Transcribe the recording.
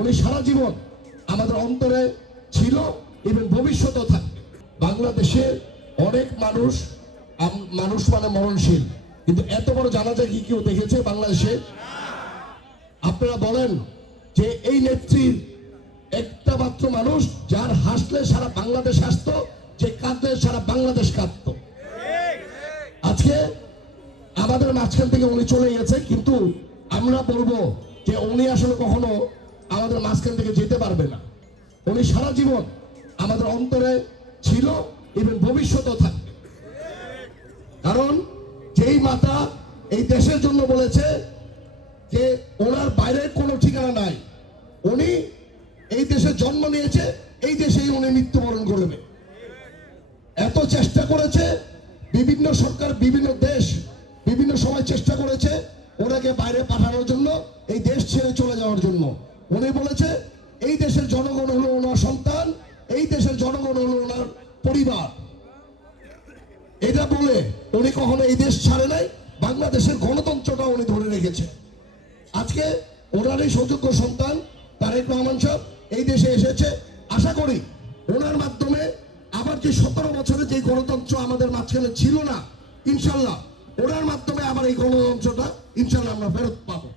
উনি সারা জীবন আমাদের অন্তরে ছিল এবং ভবিষ্যতেও থাকবে। বাংলাদেশে অনেক মানুষ মানে মরণশীল, কিন্তু এত বড় জানাজা কি কেউ দেখেছে বাংলাদেশে? আপনারা বলেন যে এই নেত্রীর একটা মাত্র মানুষ যার হাসলে সারা বাংলাদেশ হাসতো, যে কাঁদলে সারা বাংলাদেশ কাঁদতো। আজকে আমাদের মাঝখান থেকে উনি চলে গেছে, কিন্তু আমরা বলবো যে উনি আসলে কখনো আমাদের মাঝখান থেকে যেতে পারবে না। উনি সারা জীবন আমাদের অন্তরে ছিল এবং ভবিষ্যতেও থাকবে। কারণ যেই মাতা এই দেশের জন্য বলেছে যে ওনার বাইরের কোনো ঠিকানা নাই, উনি এই দেশে জন্ম নিয়েছে, এই দেশেই উনি মৃত্যুবরণ করবে। এত চেষ্টা করেছে বিভিন্ন সরকার, বিভিন্ন দেশ বিভিন্ন সময় চেষ্টা করেছে ওনাকে বাইরে পাঠানোর জন্য, এই দেশ ছেড়ে চলে যাওয়ার জন্য। উনি বলেছে এই দেশের জনগণ হলো ওনার সন্তান, এই দেশের জনগণ হলো ওনার পরিবার। এটা বলে উনি কখনো এই দেশ ছাড়ে নাই, বাংলাদেশের গণতন্ত্রটা উনি ধরে রেখেছে। আজকে ওনার এই সুযোগ্য সন্তান তারেক রহমান সাহেব এই দেশে এসেছে। আশা করি ওনার মাধ্যমে আবার যে 17 বছরে যে গণতন্ত্র আমাদের মাঝখানে ছিল না, ইনশাল্লাহ ওনার মাধ্যমে আবার এই গণতন্ত্রটা ইনশাল্লাহ আমরা ফেরত পাবো।